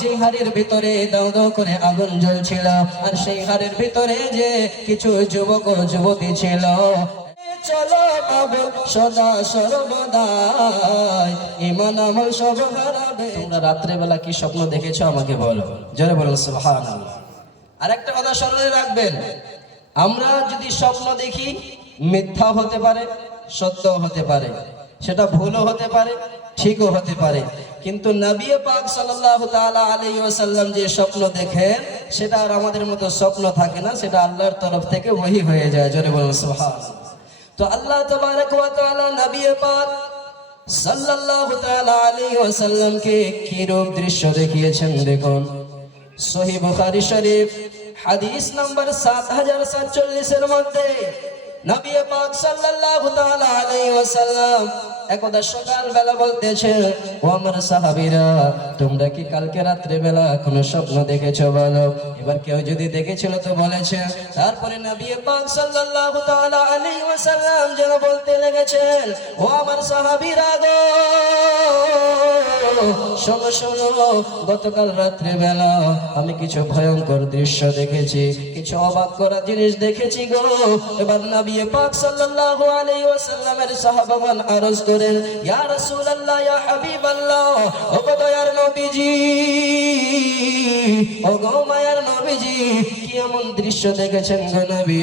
যে হাড়ির ভিতরে দাও দাও করে আগুন জ্বলছিল, আর সেই হাড়ির ভিতরে যে কিছু যুবক ও যুবতী ছিল। চলো বাবু সদা সর্বদাই ঈমান আমল সব হারাবে। তোমরা রাত্রে বেলা কি স্বপ্ন দেখেছো আমাকে বলো, জোরে বলো সুবহানাল্লাহ। আর একটা কথা স্মরণে রাখবেন, আমরা যদি স্বপ্ন দেখি মিথ্যা হতে পারে, সত্য হতে পারে, সেটা ভুলও হতে পারে, ঠিকও হতে পারে, কিন্তু নবী পাক সাল্লাল্লাহু তাআলা আলাইহি ওয়াসাল্লাম যে স্বপ্ন দেখেন সেটা আর আমাদের মতো স্বপ্ন থাকে না, সেটা আল্লাহর তরফ থেকে ওহী হয়ে যায়। জোরে বলুন সুবহানাল্লাহ। তো আল্লাহ তাবারক ওয়া তাআলা নবী পাক সাল্লাল্লাহু তাআলা আলাইহি ওয়াসাল্লামকে কি রূপ দৃশ্য দেখিয়েছেন দেখুন। সহিহ বুখারী শরীফ হাদিস নাম্বার ৭০৪৭ এর মধ্যে নবী পাক সাল্লাল্লাহু তাআলা আলাইহি ওয়াসাল্লাম একদা সকাল বেলা বলতেছেন, ও আমার সাহাবীরা, তোমরা কি কালকে রাত্রে বেলা কোনো স্বপ্ন দেখেছো বলো? এবার কেউ যদি দেখেছিল তো বলেছে। তারপরে নবী পাক সাল্লাল্লাহু তাআলা আলাইহি ওয়াসাল্লাম যেন বলতে লেগেছেন, ও আমার সাহাবীরা গো, শোনো শোনো, গতকাল রাত্রে বেলা আমি কিছু ভয়ঙ্কর দৃশ্য দেখেছি, কিছু অবাক করা জিনিস দেখেছি গো। এবার নবী পাক সাল্লাল্লাহু আলাইহি ওয়াসাল্লামের সাহাবাগণ আরজ করেন, ইয়া রাসূলুল্লাহ, ইয়া হাবিবাল্লাহ, ও গো দয়ার নবীজি, ও গো মায়ার নবীজি, কি এমন দৃশ্য দেখেছেন গো নবী?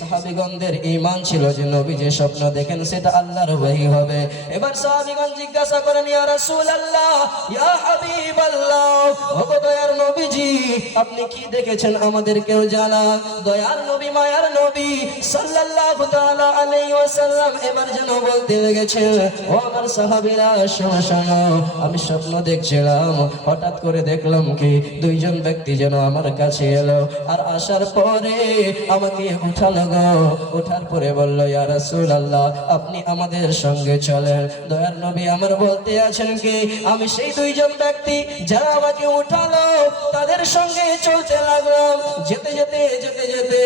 সাহাবীগণদের ঈমান ছিল যে নবী যে স্বপ্ন দেখেন সেটা আল্লাহর ওহী হবে। এবার সাহাবীগণ জিজ্ঞাসা করেন, ইয়া রাসূলুল্লাহ, ইয়া হাবিবাল্লাহ, ও গো দয়ার নবীজি, আপনি কি দেখেছেন আমাদেরকেও জানান। দয়ার নবী, মায়ার নবী সাল্লাল্লাহু তাআলা আলাইহি ওয়াসাল্লাম এবার যেন বলতে লেগেছেন, ও আমার সাহাবীরা শোনো শোনো, আমি স্বপ্ন দেখছিলাম, হঠাৎ করে দেখলাম কি দুইজন ব্যক্তি যেন আমার কাছে এলো, আর আসার পরে আমাকে উঠালো গো। ওঠার পরে বলল, ইয়া রাসূলুল্লাহ, আপনি আমাদের সঙ্গে চলেন। দয়ার নবী আমার বলতে আছেন কি, আমি সেই দুইজন ব্যক্তি যারা আমাকে উঠালো তাদের সঙ্গে চলতে লাগলাম। যেতে যেতে যেতে যেতে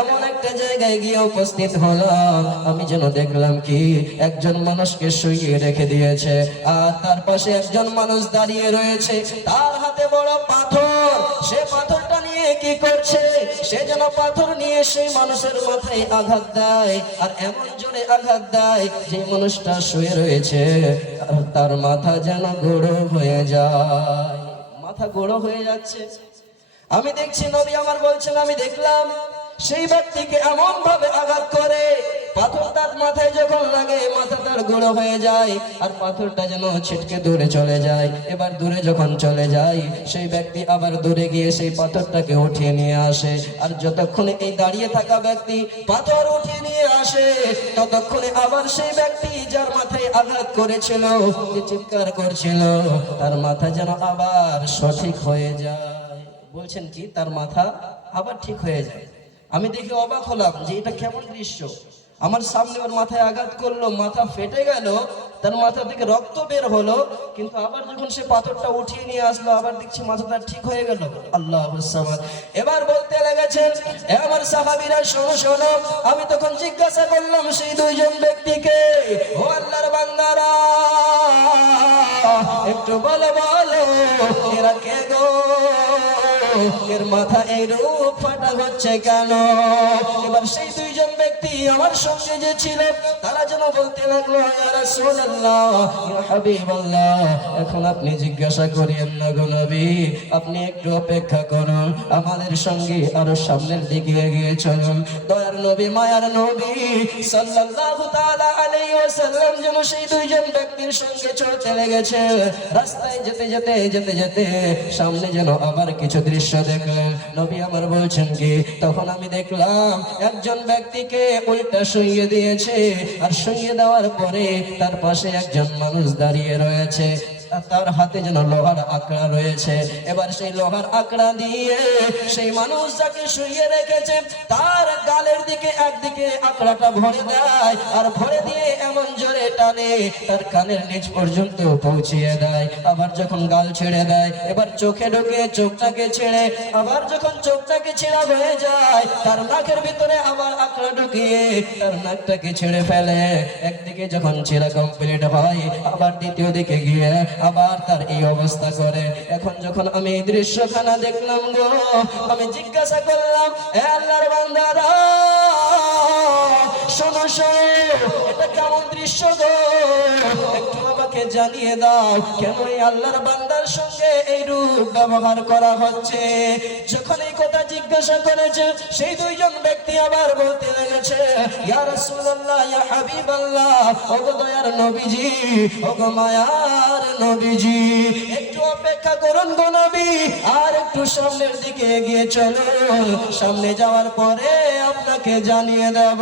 এমন একটা জায়গায় গিয়ে উপস্থিত হলাম, আমি যেন দেখলাম কি একজন মানুষকে শুইয়ে রেখে দিয়েছে, আর তার পাশে একজন মানুষ দাঁড়িয়ে রয়েছে, তার হাতে বড় পাথর। সে পাথরটা নিয়ে কি করছে, সে যেন পাথর নিয়ে সেই মানুষের মাথায় আঘাত দেয়, আর এমন জোরে আঘাত দেয় যে মানুষটা শুয়ে রয়েছে তার মাথা যেন গুঁড়ো হয়ে যায়, মাথা গুঁড়ো হয়ে যাচ্ছে। আমি দেখছি নবী আমার বলছেন, আমি দেখলাম সেই ব্যক্তিকে এমন ভাবে আঘাত করে, পাথর তার মাথায় যখন লাগে মাথা তার গুঁড়ো হয়ে যায়, আর পাথরটা যেন ছিটকে দূরে চলে যায়। এবার দূরে যখন চলে যায় সেই ব্যক্তি আবার দূরে গিয়ে সেই পাথরটাকে উঠিয়ে নিয়ে আসে, আর যতক্ষণে এই দাঁড়িয়ে থাকা ব্যক্তি পাথর উঠিয়ে নিয়ে আসে ততক্ষণে আবার সেই ব্যক্তি যার মাথায় আঘাত করেছিল, যে চিৎকার করছিল, তার মাথা যেন আবার সঠিক হয়ে যায়। বলছেন কি, তার মাথা আবার ঠিক হয়ে যায়। আমি দেখে অবাক হলাম যে এটা কেমন দৃশ্য। আমার সামনে ওর মাথায় আঘাত করলো, মাথা ফেটে গেল, তার মাথা থেকে রক্ত বের হলো, কিন্তু আবার যখন সে পাথরটা উঠিয়ে নিয়ে আসলো আবার দেখছি মাথাটা ঠিক হয়ে গেল। আল্লাহুস সামাদ। এবার বলতে লেগেছেন, এ আমার সাহাবীরা শোনো শোনো, আমি তখন জিজ্ঞাসা করলাম সেই দুইজন ব্যক্তিকে, ও আল্লাহর বান্দারা, একটু বলো বলো এরা কে গো, এর মাথা এই রূপ ফাটা হচ্ছে কেন? এবার সেই দুইজন ব্যক্তি আমার সঙ্গে যে ছিল তারা যেন বলতে লাগলো, ইয়া রাসূলুল্লাহ, ইয়া হাবিবাল্লাহ, এখন আপনি জিজ্ঞাসা করিয়েন না গো নবী, আপনি একটু অপেক্ষা করুন, আমাদের সঙ্গে আরো সামনের দিকে এগিয়ে চলুন। দয়ার নবী, মায়ার নবী সাল্লাল্লাহু তাআলা আলাইহি ওয়াসাল্লাম যেন সেই দুইজন ব্যক্তির সঙ্গে চলতে লেগেছে। রাস্তায় যেতে যেতে যেতে যেতে সামনে যেন আবার কিছু দৃশ্য দেখলেন। নবী আমার বলছেন কি, তখন আমি দেখলাম একজন ব্যক্তিকে উল্টা শুইয়ে দিয়েছে, আর শুইয়ে দেওয়ার পরে তার পাশে একজন মানুষ দাঁড়িয়ে রয়েছে, তার হাতে যেন লোহার আকড়া রয়েছে। এবার সেই লোহার আকড়া দিয়ে সেই মানুষ যাকে শুইয়ে রেখেছে তার গালের দিকে একদিকে আকড়াটা ভরে দেয়, আর ভরে দিয়ে এমন জোরে টানে তার কানের নিচ পর্যন্ত পৌঁছিয়ে দেয়। আবার যখন গাল ছেড়ে দেয় এবার চোখে ঢুকে চোখটাকে ছেড়ে, আবার যখন চোখটাকে ছেঁড়া হয়ে যায় তার নাকের ভিতরে আবার আকড়া ঢুকিয়ে তার নাকটাকে ছেড়ে ফেলে। একদিকে যখন ছেঁড়া কমপ্লিট হয় আবার দ্বিতীয় দিকে গিয়ে আবার তার এই অবস্থা করে। এখন যখন আমি এই দৃশ্যখানা দেখলাম গো, আমি জিজ্ঞাসা করলাম, এ আল্লাহর বান্দারা শোনো শোনো, এটা কেমন দৃশ্য গো, একটু আমাকে জানিয়ে দাও, কেন এই আল্লাহর বান্দার সঙ্গে এই রূপ ব্যবহার করা হচ্ছে? যখন এই কথা জিজ্ঞাসা করেছে, সেই দুইজন ব্যক্তি আবার বলতে লেগেছে, ইয়া রাসূলুল্লাহ, ইয়া হাবিবাল্লাহ, ওগো দয়ার নবীজি, ওগো মায়ার নবীজি, একটু অপেক্ষা করুন গো নবী, আর একটু সামনের দিকে এগিয়ে চলো, সামনে যাওয়ার পরে আপনাকে জানিয়ে দেব।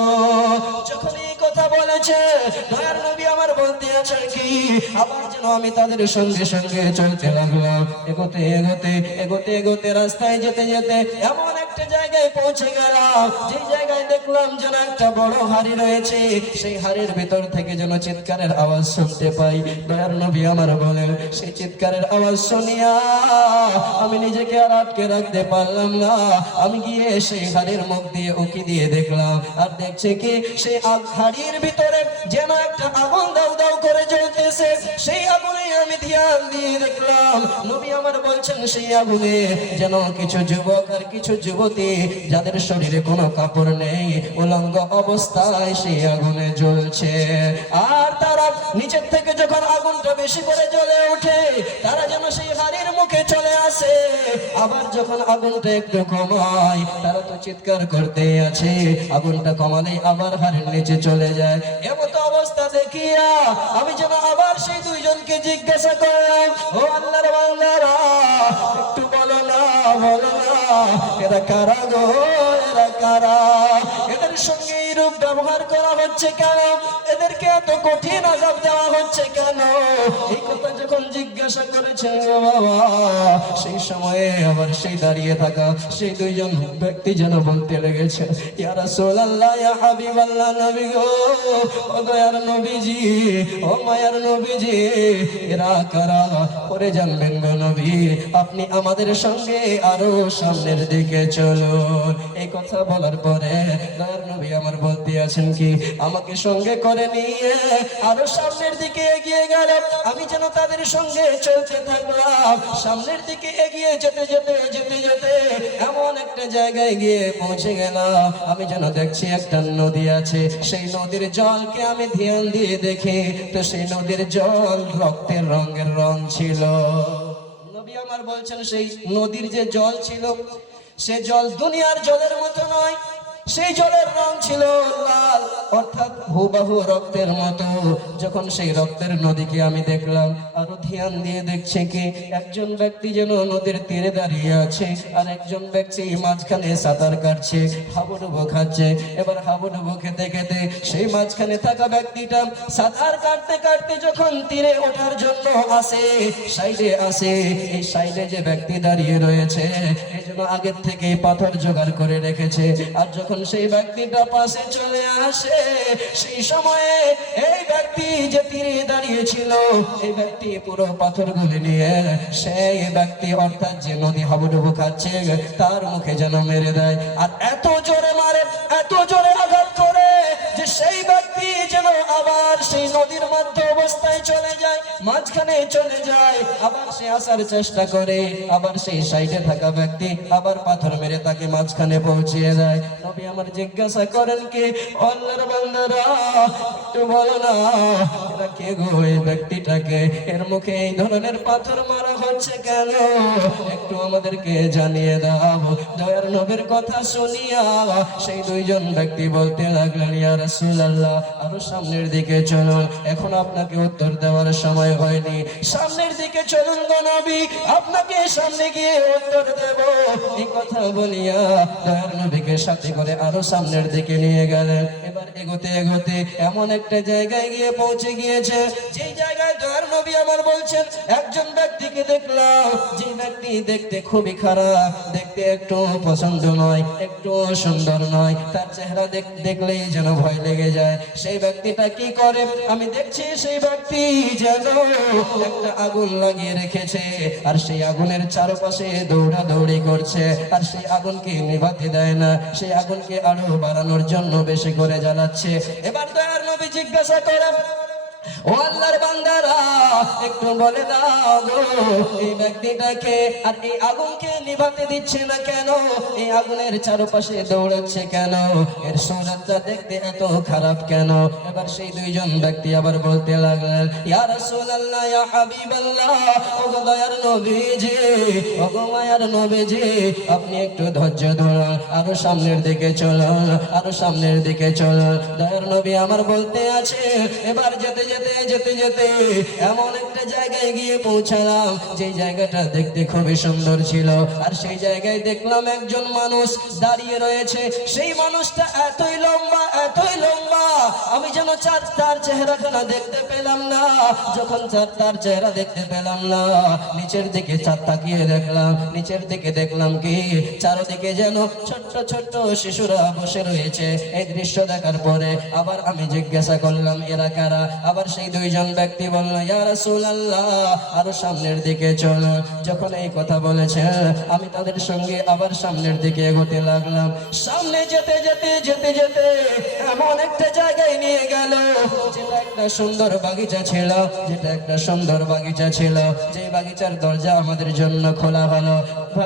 যখন এই কথা বলেছে, দয়ার নবী আমার বলতে আছেন কি, আবার যেন আমি তাদের সঙ্গে সঙ্গে চলতে লাগলাম। এগোতে এগোতে এগোতে এগোতে রাস্তায় যেতে যেতে এমন একটা জায়গায় পৌঁছে গেলাম, যে জায়গায় দেখলাম যেন একটা বড় হাড়ি রয়েছে, সেই হাড়ির ভিতর থেকে যেন চিৎকারের আওয়াজ শুনতে পাই। দয়ার নবী আমার বলেন, সেই চিৎকারের আওয়াজ শুনিয়া আমি নিজেকে আর আটকে রাখতে পারলাম না, আমি গিয়ে সেই হাড়ির মুখ দিয়ে উকি দিয়ে দেখলাম, আর দেখছে কি, সেই হাড়ির ভিতরে যেন একটা আগুন দাউ দাউ করে জ্বলতেছে। সেই আগুনে আমি ধ্যান দিয়ে দেখলাম, নবী আমার বলছেন, সেই আগুনে যেন কিছু যুবক আর কিছু যুবতী, যাদের শরীরে কোনো কাপড় নেই, উলঙ্গ অবস্থায় সেই আগুনে জ্বলছে। আর তারা নিচের থেকে যখন আগুনটা বেশি করে জ্বলে ওঠে, তারা যেন সেই হাড়ির মুখে চলে আসে। আবার যখন আগুনটা একটু কমায়, তারা তো চিৎকার করতেই আছে, আগুনটা কমালেই আবার হাড়ির নিচে চলে যায়। এমত অবস্থা দেখিয়া আমি যেন আবার সেই দুইজনকে জিজ্ঞাসা করলাম, ও আল্লাহর বান্দারা, একটু বলো না, বলো না, এরা কারা গো, এরা কারা? এদের সঙ্গে এইরূপ ব্যবহার করা হচ্ছে কেন? এদেরকে এত কঠিন আযাব দেওয়া হচ্ছে কেন? এই কথা যখন জিজ্ঞাসা করেছেন গো বাবা, সেই সময়ে আবার সেই দাঁড়িয়ে থাকা সেই দুইজন ব্যক্তি যেন বলতে লেগেছে, ইয়া রাসূলুল্লাহ, ইয়া হাবিবাল্লাহ, নবী গো, ও দয়ার নবীজি, ও মায়ার নবীজি, এরা কারা? পরে জানবেন গো নবী, আপনি আমাদের সঙ্গে আরো সামনের দিকে চলুন। এই কথা বলার পরে দয়ার নবী আমার বলতে আছেন কি, আমাকে সঙ্গে করে নিয়ে আরো সামনের দিকে এগিয়ে গেলেন। আমি যেন তাদের সঙ্গে চলতে থাকলাম, সামনের দিকে এগিয়ে যেতে যেতে যেতে যেতে এমন একটা জায়গায় গিয়ে পৌঁছে গেলাম, আমি যেন দেখছি একটা নদী আছে, সেই নদীর জলকে আমি ধ্যান দিয়ে দেখি, তো সেই নদীর জল রক্তের রঙের রং ছিল। নবী আমার বলছেন, সেই নদীর যে জল ছিল, সে জল দুনিয়ার জলের মতো নয়, সেই জলের রং ছিল লাল, অর্থাৎ হুবহু রক্তের মতো। যখন সেই রক্তের নদীকে আমি দেখলাম, আরো ধ্যান দিয়ে দেখছে কি, একজন ব্যক্তি যেন নদীর তীরে দাঁড়িয়ে আছে, আর একজন ব্যক্তি মাঝখানে সাঁতার কাটছে, হাবুডুবু খাচ্ছে। এবার হাবুডুবু খেতে খেতে সেই মাঝখানে থাকা ব্যক্তিটা সাঁতার কাটতে কাটতে যখন তীরে ওঠার জন্য আসে, সাইডে আসে, এই সাইডে যে ব্যক্তি দাঁড়িয়ে রয়েছে, এই জন্য আগের থেকে পাথর জোগাড় করে রেখেছে। আর যখন সেই ব্যক্তিটা পাশে চলে আসে, সেই সময়ে এই ব্যক্তি যে তীরে দাঁড়িয়ে ছিল, এই ব্যক্তি পুরো পাথরগুলি নিয়ে সেই ব্যক্তি, অর্থাৎ যে নদী হাবুডুবু খাচ্ছে, তার মুখে যেন মেরে দেয়। আর এত জোরে মারে, এত জোরে আঘাত করে, যে সেই ব্যক্তি যেন আবার সেই নদীর মধ্যে অবস্থায় চলে যায়, মাঝখানে চলে যায়। আবার সে আসার চেষ্টা করে, আবার সেই সাইডে থাকা ব্যক্তি আবার পাথর মেরে তাকে মাঝখানে পৌঁছিয়ে দেয়। নবী আমার জিজ্ঞাসা করেন, কে? আল্লাহর বান্দারা, একটু বলো না, এরা কে গো? এই ব্যক্তিটাকে, এর মুখে এই ধরনের পাথর মারা হচ্ছে কেন? একটু আমাদেরকে জানিয়ে দাও। দয়ার নবীর কথা শুনিয়া সেই দুইজন ব্যক্তি বলতে লাগলেন, ইয়া রাসূলুল্লাহ, আরো সামনের দিকে চলুন, এখন আপনাকে উত্তর দেওয়ার সময় হয়নি, সামনের দিকে চলুন গো নবী, আপনাকে সামনে গিয়ে উত্তর দেব। এই কথা বলিয়া দয়ার নবীকে সাথে করে আরো সামনের দিকে নিয়ে গেলেন। এবার এগোতে এগোতে এমন একটা জায়গায় গিয়ে পৌঁছে গিয়েছে, যেই জায়গায় দয়ার নবী আমার বলছেন, একজন ব্যক্তিকে দেখলাম, যে ব্যক্তি দেখতে খুবই খারাপ, দেখতে একটু পছন্দ নয়, একটু সুন্দর নয়, তার চেহারা দেখলেই যেন ভয় লেগে যায়। সেই ব্যক্তিটা কি করে? আমি দেখছি সেই ব্যক্তি যেন একটা আগুন লাগিয়ে রেখেছে, আর সেই আগুনের চারপাশে দৌড়াদৌড়ি করছে, আর সেই আগুনকে নিভাতে দেয় না, সেই আগুনকে আরো বাড়ানোর জন্য বেশি করে জ্বালাচ্ছে। এবার দয়ার নবী জিজ্ঞাসা করেন, ও আল্লাহর বান্দারা, একটু বলে দাও গো, এই ব্যক্তিটাকে আর এই আগুনকে নিভাতে দিচ্ছে না কেন? এই আগুনের চারপাশে দৌড়াচ্ছে কেন? এর সুরতটা দেখতে এত খারাপ কেন? এবার সেই দুইজন ব্যক্তি আবার বলতে লাগলেন, ইয়া রাসূলুল্লাহ, ইয়া হাবিবাল্লাহ, ও গো দয়ার নবীজি, ও গো মায়ার নবীজি, আপনি একটু ধৈর্য ধরুন, আরো সামনের দিকে চলুন, আরো সামনের দিকে চলুন। দয়ার নবী আমার বলতে আছে, এবার যেতে যেতে যেতে যেতে এমন একটা জায়গায় গিয়ে পৌঁছালাম, যে জায়গাটা দেখতে খুবই সুন্দর ছিল। আর সেই জায়গায় দেখলাম একজন মানুষ দাঁড়িয়ে রয়েছে। সেই মানুষটা এতই লম্বা, এতই লম্বা, আমি যেন তার চেহারাখানা দেখতে পেলাম না। যখন তার চেহারা দেখতে পেলাম না, নিচের দিকে তাকিয়ে দেখলাম, নিচের দিকে দেখলাম কি চারদিকে যেন ছোট্ট ছোট্ট শিশুরা বসে রয়েছে। এই দৃশ্য দেখার পরে আবার আমি জিজ্ঞাসা করলাম, এরা কারা? আবার সেই দুইজন ব্যক্তি বলল, ইয়া রাসূলুল্লাহ, আরো সামনের দিকে চলো। যখন এই কথা বলেছে, আমি তাদের সঙ্গে আবার সামনের দিকে এগোতে লাগলাম। সামনে যেতে যেতে যেতে যেতে এমন একটা জায়গায় নিয়ে গেল, যেটা একটা সুন্দর বাগিচা ছিল, যেটা একটা সুন্দর বাগিচা ছিল। যে বাগিচার দরজা আমাদের জন্য খোলা হলো,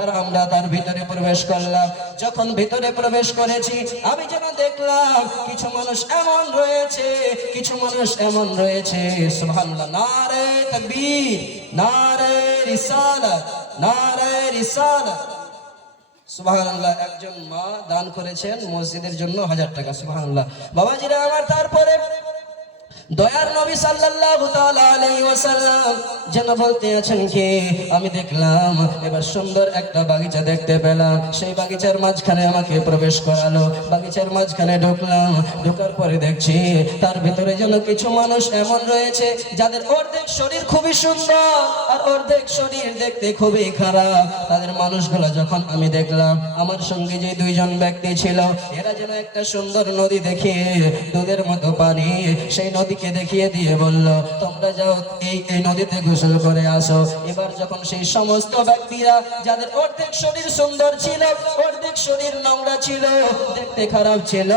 আর আমরা তার ভিতরে প্রবেশ করলাম। যখন ভিতরে প্রবেশ করেছি, আমি যেন দেখলাম কিছু মানুষ এমন রয়েছে, কিছু মানুষ এমন রয়েছে, সুবহানাল্লাহ, নারে তাকবীর, নারে রিসালাত, নারে রিসালাত, সুবহানাল্লাহ। একজন মা দান করেছেন মসজিদের জন্য 1000 টাকা, সুবহানাল্লাহ। বাবাজিরা আমার, তারপরে দয়ার নবী সাল্লাল্লাহু তাআলা আলাইহি ওয়াসাল্লাম যেন বলতে আছেন কি, আমি দেখলাম এবার সুন্দর একটা বাগিচা দেখতে পেলাম। সেই বাগিচার মাঝখানে আমাকে প্রবেশ করালো। বাগিচার মাঝখানে ঢুকলাম। ঢোকার পরে দেখছি তার ভিতরে যেন কিছু মানুষ এমন রয়েছে, যাদের অর্ধেক শরীর খুবই সুন্দর আর অর্ধেক শরীর দেখতে খুবই খারাপ। তাদের মানুষগুলো যখন আমি দেখলাম, আমার সঙ্গে যে দুইজন ব্যক্তি ছিল, এরা যেন একটা সুন্দর নদী দেখিয়ে, দুধের মতো পানি, সেই নদীকে দেখিয়ে দিয়ে বলল, তোমরা যাও এই নদীতে গোসল করে আসো। এবার যখন সেই সমস্ত ব্যক্তিরা, যাদের অর্ধেক শরীর সুন্দর ছিল, অর্ধেক শরীর নোংরা ছিল, দেখতে খারাপ ছিল,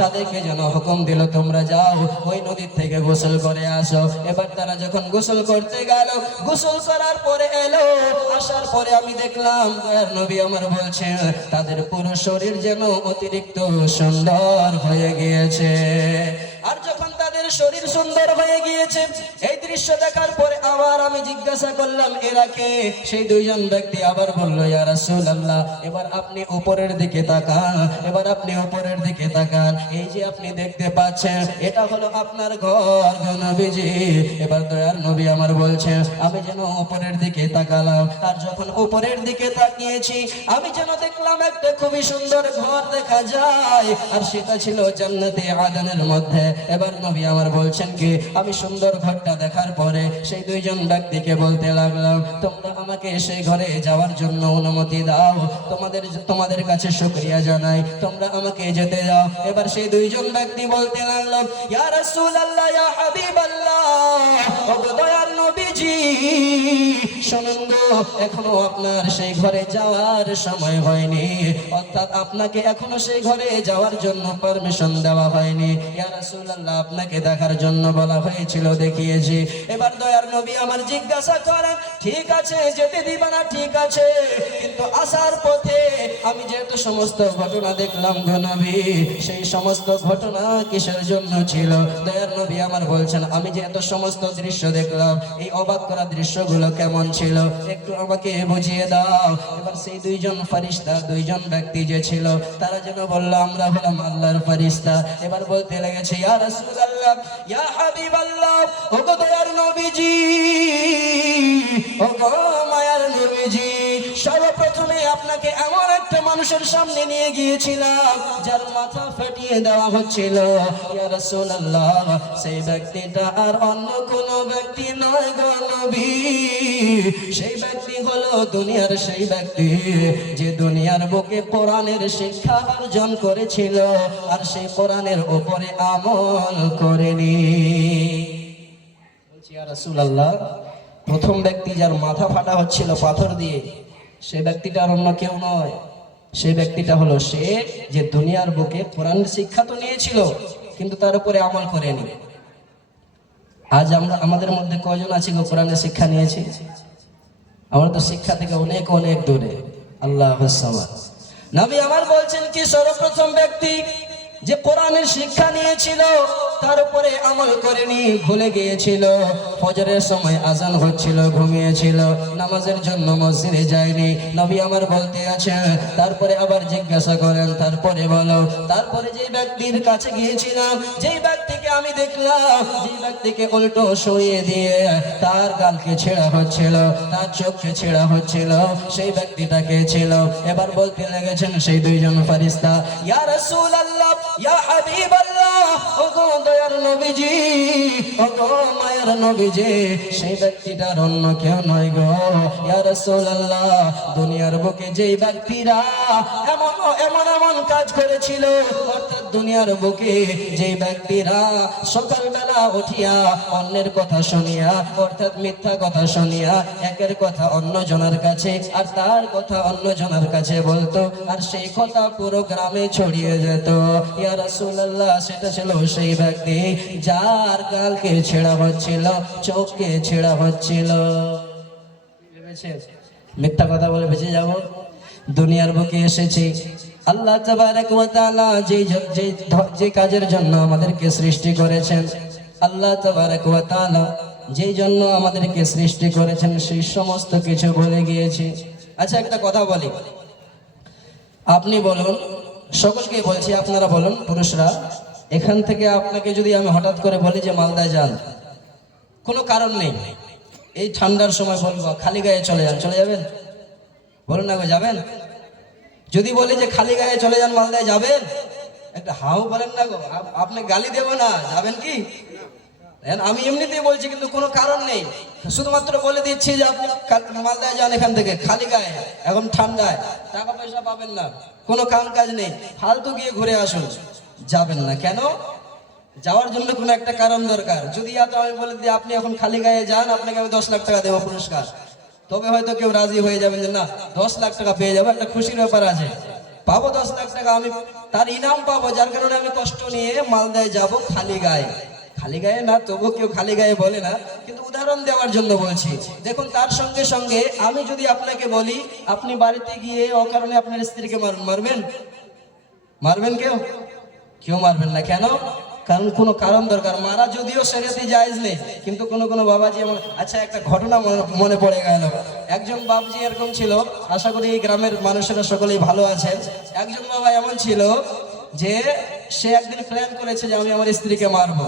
তাদেরকে যেন হুকুম দিল, তোমরা যাও ওই নদীর থেকে গোসল করে আসো। এবার তারা যখন গোসল করতে গেল, গোসল করার পরে এলো, আসার পরে আমি দেখলাম দয়ার নবী আমার বলছেন, তাদের পুরো শরীর যেন অতিরিক্ত সুন্দর হয়ে গিয়েছে। আর যখন তাদের শরীর সুন্দর হয়ে গিয়েছে, এই দৃশ্য দেখার পরে আবার আমি জিজ্ঞাসা করলাম, এরা কে? সেই দুইজন ব্যক্তি আবার বলল, ইয়া রাসূলুল্লাহ, এবার আপনি উপরের দিকে তাকান, এবার আপনি উপরের দিকে তাকান, এই যে আপনি দেখতে পাচ্ছেন, এটা হলো আপনার ঘর গো নবীজি। এবার দয়ার নবী আমার বলছেন, আমি যেন উপরের দিকে তাকালাম। আর যখন উপরের দিকে তাকিয়েছি, আমি যেন দেখলাম একটা খুবই সুন্দর ঘর দেখা যায়, আর সেটা ছিল জান্নাতে আদনের মধ্যে। এবার নবী আমার বলছেন কি, আমি সুন্দর ঘরটা দেখার পরে সেই দুইজন ব্যক্তিকে বলতে লাগলাম, তোমরা আমাকে সেই ঘরে যাওয়ার জন্য অনুমতি দাও, তোমাদের কাছে শুকরিয়া জানাই, তোমরা আমাকে যেতে দাও। এবার সেই দুইজন ব্যক্তি বলতে লাগলাম, ইয়া রাসূলুল্লাহ, ইয়া হাবিবাল্লাহ, ও দয়ার নবীজি, শুনুন গো, এখনো আপনার সেই ঘরে যাওয়ার সময় হয়নি, অর্থাৎ আপনাকে এখনো সেই ঘরে যাওয়ার জন্য পারমিশন দেওয়া হয়নি। ইয়া রাসূলুল্লাহ, আপনাকে দেখার জন্য বলা হয়েছিল, দেখিয়েছি। এবার দয়ার নবী আমার জিজ্ঞাসা করেন, ঠিক আছে, যেতে দিবা না? ঠিক আছে, কিন্তু আসার পথে আমি যেহেতু সমস্ত ঘটনা দেখলাম গো নবী, সেই সমস্ত ঘটনা কিসের জন্য ছিল? দয়ার নবী আমার বলছেন, আমি যে এত সমস্ত দৃশ্য দেখলাম, এই অবাক করা দৃশ্যগুলো কেমন ছিল একটু আমাকে বুঝিয়ে দাও। এবার সেই দুইজন ফেরেশতা, দুইজন ব্যক্তি যে ছিল, তারা যেন বলল, আমরা হলাম আল্লাহর ফেরেশতা। এবার বলতে লেগেছে, ইয়া রাসূলুল্লাহ, ইয়া হাবিবাল্লাহ, ও গো দয়ার নবীজি, ও গো মায়ার নবীজি, সর্বপ্রথমে আপনাকে এমন একটা মানুষের সামনে নিয়ে গিয়েছিলাম, যার মাথা ফাটিয়ে দেওয়া হচ্ছিল। ইয়া রাসূলুল্লাহ, সেই ব্যক্তিটা আর অন্য কোন ব্যক্তি নয় গো নবী, সেই ব্যক্তি হলো দুনিয়ার সেই ব্যক্তি, যে দুনিয়ার বুকে কোরআনের শিক্ষা অর্জন করেছিল, আর সেই কোরআনের উপরে আমল করেনি। বলছি, ইয়া রাসূলুল্লাহ, প্রথম ব্যক্তি যার মাথা ফাটা হচ্ছিল পাথর দিয়ে, সেই ব্যক্তিটা আর অন্য কেউ নয়, সেই ব্যক্তিটা হলো সে, যে দুনিয়ার বুকে কোরআন শিক্ষা তো নিয়েছিল, কিন্তু তার উপরে আমল করেনি। আজ আমরা আমাদের মধ্যে কয়জন আছি গো কোরআনের শিক্ষা নিয়েছি? আমরা তো শিক্ষা থেকে অনেক অনেক দূরে। আল্লাহ সামাদ। নবী আমার বলছেন কি সর্বপ্রথম ব্যক্তি যে কোরআনের শিক্ষা নিয়েছিল তার উপরে আমল করেনি, ভুলে গিয়েছিল, ফজরের সময় আজান হচ্ছিল, ঘুমিয়েছিল, নামাজের জন্য মসজিদে যায়নি। নবী আমার বলতে আছে, তারপরে আবার জিজ্ঞাসা করেন তারপরে বলো। তারপরে যেই ব্যক্তির কাছে গিয়েছিলাম, যেই ব্যক্তিকে আমি দেখলাম, যেই ব্যক্তিকে উল্টো শুইয়ে দিয়ে তার গালকে ছেঁড়া হচ্ছিল, তার চোখকে ছেঁড়া হচ্ছিল, সেই ব্যক্তিটা কে ছিল? এবার বলতে লেগেছেন সেই দুইজন ফেরেশতা, ইয়া রাসূলুল্লাহ, ইয়া হাবিবাল্লাহ, ওগো দয়ার নবীজি, ওগো মায়ের নবীজি, সেই ব্যক্তিটার অন্য কেউ নয় গো ইয়া রাসূলুল্লাহ। দুনিয়ার বুকে যেই ব্যক্তিরা এমন এমন এমন কাজ করেছিল, অর্থাৎ দুনিয়ার বুকে যেই ব্যক্তিরা সকালবেলা উঠিয়া অন্যের কথা শুনিয়া, অর্থাৎ মিথ্যা কথা শুনিয়া একের কথা অন্য জনের কাছে আর তার কথা অন্য জনের কাছে বলতো, আর সেই কথা পুরো গ্রামে ছড়িয়ে যেত, ইয়া রাসূলুল্লাহ, সেটা ছিল সেই ব্যক্তি যার গালকে ছেঁড়া হচ্ছিল, চোখকে ছেঁড়া হচ্ছিল। মিথ্যা কথা বলে বেঁচে যাব? দুনিয়ার বুকে এসেছি আল্লাহ তাবারক ওয়া তাআলা যে কাজের জন্য আমাদেরকে সৃষ্টি করেছেন, আল্লাহ তাবারক ওয়া তাআলা যেই জন্য আমাদেরকে সৃষ্টি করেছেন সেই সমস্ত কিছু ভুলে গিয়েছি। আচ্ছা একটা কথা বলি, আপনি বলুন, সকলকে বলছি, আপনারা বলুন পুরুষরা, এখান থেকে আপনাকে যদি আমি হঠাৎ করে বলি যে মালদায় যান, কোনো কারণ নেই, এই ঠান্ডার সময় বলবো খালি গায়ে চলে যান, চলে যাবেন? বলুন না গো, যাবেন? যদি বলি যে খালি গায়ে চলে যান মালদায়, যাবেন? একটা হাও বলেন না গো, আপনি গালি দেবো না, যাবেন কি? আমি এমনিতেই বলছি, কিন্তু কোনো কারণ নেই, শুধুমাত্র বলে দিচ্ছি যে আপনি মালদায় যান এখান থেকে খালি গায়ে, এখন ঠান্ডায়, টাকা পয়সা পাবেন না, কোনো কাম কাজ নেই, ফালতু গিয়ে ঘুরে আসুন, যাবেন না কেন? যাওয়ার জন্য কোনো একটা কারণ দরকার। যদি আমি বলে দিই আপনি এখন খালি গায়ে যান, আপনাকে আমি 10 লাখ টাকা দেবো পুরস্কার, তবে হয়তো কেউ রাজি হয়ে যাবেন যে না 10 লাখ টাকা পেয়ে যাবো, একটা খুশির ব্যাপার আছে, পাবো 10 লাখ টাকা, আমি তার ইনাম পাবো, যার কারণে আমি কষ্ট নিয়ে মালদায় যাব খালি গায়ে। খালি গায়ে না, তবু কেউ খালি গায়ে বলে না, কিন্তু উদাহরণ দেওয়ার জন্য বলছি। দেখুন, তার সঙ্গে সঙ্গে আমি যদি আপনাকে বলি আপনি বাড়িতে গিয়ে অকারণে আপনার স্ত্রীকে মারবেন? মারবেন? কেউ কেউ মারবেন না। কেন? কারণ কোনো কারণ দরকার। মারা যদিও শরীয়তে জায়েজ নেই, কিন্তু কোনো কোনো বাবাজি আমার, আচ্ছা একটা ঘটনা মনে পড়ে গেল। একজন বাবজি এরকম ছিল, আশা করি এই গ্রামের মানুষেরা সকলেই ভালো আছেন। একজন বাবা এমন ছিল যে সে একদিন প্ল্যান করেছে যে আমি আমার স্ত্রীকে মারবো।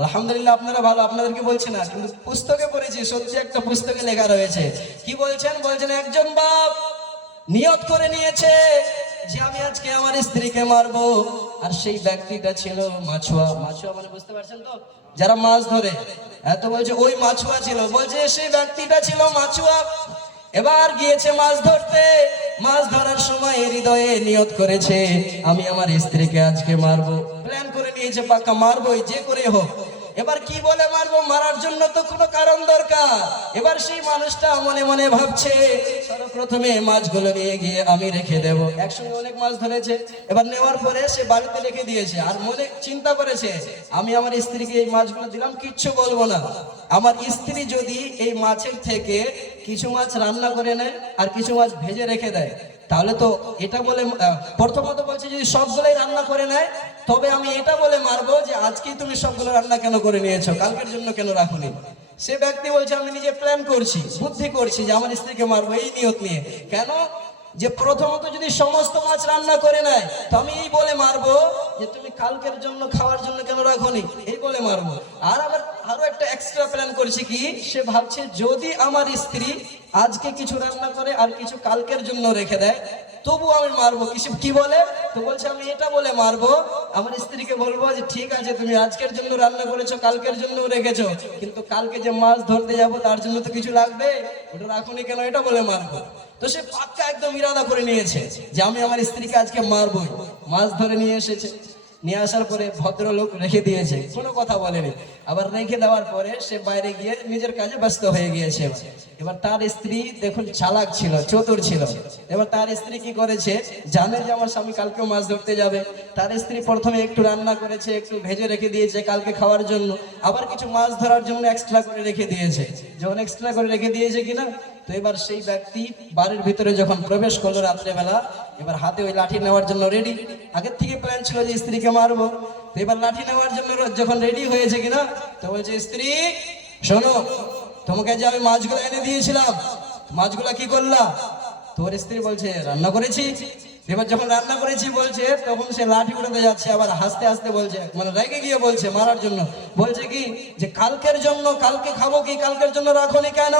আলহামদুলিল্লাহ, আপনারা ভালো, আপনাদেরকে বলছি না, কিন্তু পুস্তকে পড়েছি, সত্যি একটা পুস্তকে লেখা রয়েছে। কি বলছেন? বলছেন একজন বাপ নিয়ত করে নিয়েছে যে আমি আজকে আমার স্ত্রীকে মারবো, আর সেই ব্যক্তিটা ছিল মাছুয়া। মাছুয়া মানে বুঝতে পারছেন তো, যারা মাছ ধরে, এত বলছে ওই মাছুয়া ছিল, বলছে সেই ব্যক্তিটা ছিল মাছুয়া। এবার গিয়েছে মাছ ধরতে, মাছ ধরার সময় হৃদয়ে নিয়ত করেছে আমি আমার স্ত্রীকে আজকে মারবো, প্ল্যান করে নিয়েছে পাক্কা মারবোই, যে করে হোক। এবার কি বলে মারবো? মারার জন্য তো কোনো কারণ দরকার। এবার সেই মানুষটা মনে মনে ভাবছে সর্বপ্রথমে মাছগুলো নিয়ে গিয়ে আমি রেখে দেব। একসঙ্গে অনেক মাছ ধরেছে, এবার নেওয়ার পরে সে বাড়িতে রেখে দিয়েছে, আর মনে চিন্তা করেছে আমি আমার স্ত্রীকে এই মাছগুলো দিলাম, কিচ্ছু বলবো না। আমার স্ত্রী যদি এই মাছের থেকে কিছু মাছ রান্না করে নেয় আর কিছু মাছ ভেজে রেখে দেয়, তাহলে তো এটা বলে, প্রথমত বলছে যদি সবগুলোই রান্না করে নেয় তবে আমি এটা বলে মারবো যে আজকেই তুমি সবগুলো রান্না কেন করে নিয়েছো, কালকের জন্য কেন রাখোনি। সে ব্যক্তি বলছে আমি নিজে প্ল্যান করছি, বুদ্ধি করছি যে আমার স্ত্রীকে মারবো এই নিয়ত নিয়ে। কেন? যে প্রথমত যদি সমস্ত মাছ রান্না করে নেয় তো আমি এই বলে মারবো যে তুমি কালকের জন্য খাওয়ার জন্য কেন রাখোনি, এই বলে মারবো। আর আবার আরো একটা এক্সট্রা প্ল্যান করছে কি, সে ভাবছে যদি আমার স্ত্রী আজকে কিছু রান্না করে আর কিছু কালকের জন্য রেখে দেয় তবু আমি মারবো। কি বলে? তো বলছে আমি এটা বলে মারবো, আমার স্ত্রীকে বলবো যে ঠিক আছে তুমি আজকের জন্য রান্না করেছো, কালকের জন্য রেখেছো, কিন্তু কালকে যে মাছ ধরতে যাবো তার জন্য তো কিছু লাগবে, ওটা রাখুনি কেন, এটা বলে মারবো। তো সে পাক্কা একদম ইরাদা করে নিয়েছে যে আমি আমার স্ত্রীকে আজকে মারবোই। মাছ ধরে নিয়ে এসেছে, নিয়ে আসার পরে ভদ্রলোক রেখে দিয়েছে, কোনো কথা বলেনি। আবার রেখে দেওয়ার পরে সে বাইরে গিয়ে নিজের কাজে ব্যস্ত হয়ে গিয়েছে। এবার তার স্ত্রী দেখুন চালাক ছিল, চতুর ছিল। এবার তার স্ত্রী কি করেছে, জানে যে আমার স্বামী কালকেও মাছ ধরতে যাবে। তার স্ত্রী প্রথমে একটু রান্না করেছে, একটু ভেজে রেখে দিয়েছে কালকে খাওয়ার জন্য, আবার কিছু মাছ ধরার জন্য এক্সট্রা করে রেখে দিয়েছে। যখন এক্সট্রা করে রেখে দিয়েছে কিনা, তো এবার সেই ব্যক্তি বাড়ির ভিতরে যখন প্রবেশ করলো রাত্রেবেলা, এবার হাতে ওই লাঠি নেওয়ার জন্য রেডি। আগের থেকে প্ল্যান ছিল যে স্ত্রীকে মারবো। তো এবার লাঠি নেওয়ার জন্য যখন রেডি হয়েছে কিনা, তো বলছে, স্ত্রী শোনো, তোমাকে যে আমি মাছগুলো এনে দিয়েছিলাম, মাছগুলো কি করলা? তোর স্ত্রী বলছে, রান্না করেছি। এবার যখন রান্না করেছি বলছে, তখন সে লাঠি উঠাতে যাচ্ছে, আবার হাসতে হাসতে বলছে, মানে রেগে গিয়ে বলছে মারার জন্য, বলছে কি যে কালকের জন্য, কালকে খাবো কি, কালকের জন্য রাখোনি কেন?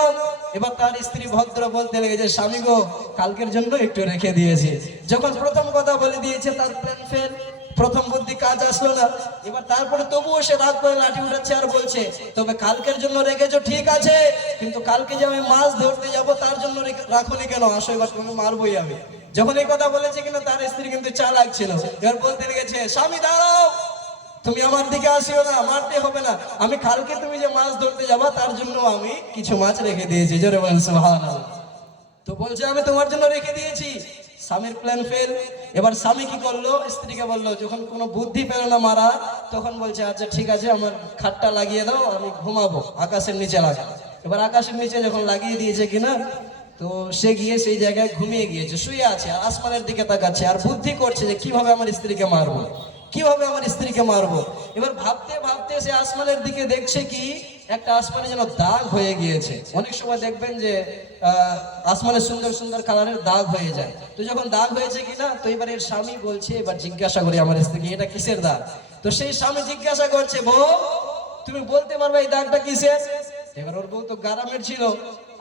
এবার তার স্ত্রী ভদ্র বলতে লেগেছে, স্বামী গো, কালকের জন্য একটু রেখে দিয়েছি। যখন প্রথম কথা বলে দিয়েছে, তার প্ল্যান ফেল, প্রথম বুদ্ধি কাজ আসলো না। এবার তারপরে তবুও সে রাগ করে লাঠি উঠাচ্ছে আর বলছে, তবে কালকের জন্য রেখেছো ঠিক আছে, কিন্তু কালকে যে আমি মাছ ধরতে যাব তার জন্য রাখোনি কেন? আসো এবার তোমাকে মারবোই আমি। যখন এই কথা বলেছে কিনা, তার স্ত্রী কিন্তু চালাক ছিল। এবার বলতে লেগেছে, স্বামী দাঁড়াও, তুমি আমার দিকে আসিও না, মারতে হবে না। আমি কালকে তুমি যে মাছ ধরতে যাবা তার জন্য আমি কিছু মাছ রেখে দিয়েছি। জোরে বলেন সুবহানাল্লাহ। তো বলছে, আমি তোমার জন্য রেখে দিয়েছি। স্বামীর প্ল্যান ফেল। এবার স্বামী কি করলো, স্ত্রীকে বললো, যখন কোনো বুদ্ধি পেল না মারা, তখন বলছে, আচ্ছা ঠিক আছে, আমার খাটটা লাগিয়ে দাও, আমি ঘুমাবো, আকাশের নিচে লাগা। এবার আকাশের নিচে যখন লাগিয়ে দিয়েছে কিনা, তো সে গিয়ে সেই জায়গায় ঘুমিয়ে গিয়েছে, শুয়ে আছে, আর আসমানের দিকে তাকাচ্ছে, আর বুদ্ধি করছে যে কিভাবে আমার স্ত্রীকে মারবো, কিভাবে আমার স্ত্রীকে মারবো। এবার ভাবতে ভাবতে সে আসমানের দিকে দেখছে কি, একটা আসমানে যেন দাগ হয়ে গিয়েছে। অনেক সময় দেখবেন যে আসমানে সুন্দর সুন্দর কালারের দাগ হয়ে যায়। তো যখন দাগ হয়েছে কিনা, তো এবার এর স্বামী বলছে, এবার জিজ্ঞাসা করি আমার স্ত্রীকে, এটা কিসের দাগ? তো সেই স্বামী জিজ্ঞাসা করছে, বউ তুমি বলতে পারবে এই দাগটা কিসের? এবার ওর বউ তো গ্রামের ছিল,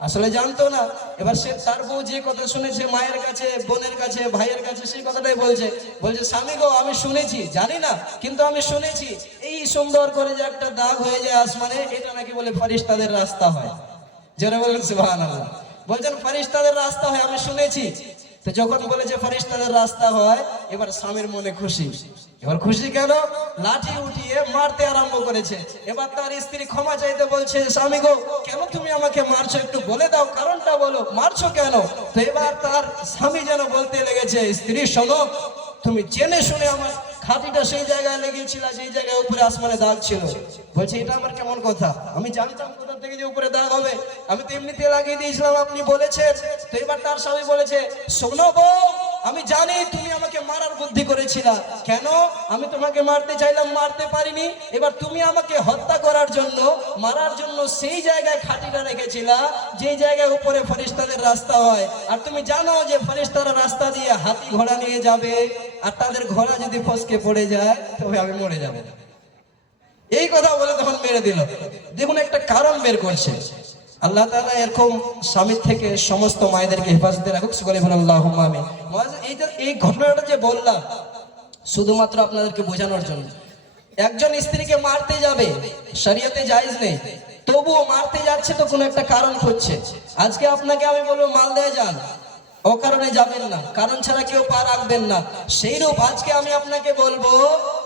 আসলে জানতো না। এবার সে তার বউ যে কথা শুনেছে মায়ের কাছে, বোনের কাছে, ভাইয়ের কাছে, সেই কথাটাই বলছে। বলছে, স্বামী গো, আমি শুনেছি, জানি না, কিন্তু আমি শুনেছি এই সুন্দর করে যে একটা দাগ হয়ে যায় আসমানে, এটা নাকি বলে ফেরেশতাদের রাস্তা হয়। জোরে বলেন সুবহানাল্লাহ। বলছেন ফেরেশতাদের রাস্তা হয়, আমি শুনেছি। তো যখন বলেছে ফেরেশতাদের রাস্তা হয়, এবার স্বামীর মনে খুশি। এবার খুশি কেন? লাঠি উঠিয়ে মারতে আরম্ভ করেছে। এবার তার স্ত্রী ক্ষমা চাইতে বলছে, স্বামী গো, কেন তুমি আমাকে মারছো, একটু বলে দাও, কারণটা বলো, মারছো কেন? তো এবার তার স্বামী যেন বলতে লেগেছে, স্ত্রী শোনো, তুমি জেনে শুনে আমার খাটিটা সেই জায়গায় লেগেছিল যেই জায়গায় উপরে আসমানে দাগ ছিল। বলছে, এটা আমার কেমন কথা? আমি জানতাম কোথা থেকে যে উপরে দাগ হবে, আমি তো এমনিতে লাগিয়ে দিয়েছিলাম, আপনি বলেছেন। তো এবার তার স্বামী বলেছে, শোনো বউ, আমি জানি তুমি আমাকে মারার বুদ্ধি করেছিলা। কেন? আমি তোমাকে মারতে চাইলাম, মারতে পারিনি। এবার তুমি আমাকে হত্যা করার জন্য, মারার জন্য সেই জায়গায় খাটিটা রেখেছিলা যেই জায়গায় উপরে ফেরেশতাদের রাস্তা হয়। আর তুমি জানো যে ফেরেশতারা রাস্তা দিয়ে হাতি ঘোড়া নিয়ে যাবে, আর তাদের ঘোড়া যদি ফসকে পড়ে যায় তবে আমি মরে যাব। এই কথা বলে তখন মেরে দিল। দেখুন একটা কারণ বের করছে। আল্লাহ তাআলা এরকম স্বামীর থেকে সমস্ত মায়েদেরকে হেফাজতে রাখুক, সকলে বলেন আল্লাহুম্মা আমিন। এই ঘটনাটা যে বললাম শুধুমাত্র আপনাদেরকে বোঝানোর জন্য। একজন স্ত্রীকে মারতে যাবে, শরীয়তে জায়েজ নেই, তবুও মারতে যাচ্ছে তো কোনো একটা কারণ খুঁজছে। আজকে আপনাকে আমি বলবো মালদায় যান, অকারণে যাবেন না, কারণ ছাড়া কেউ পা রাখবেন না। সেইরূপ আজকে আমি আপনাকে বলবো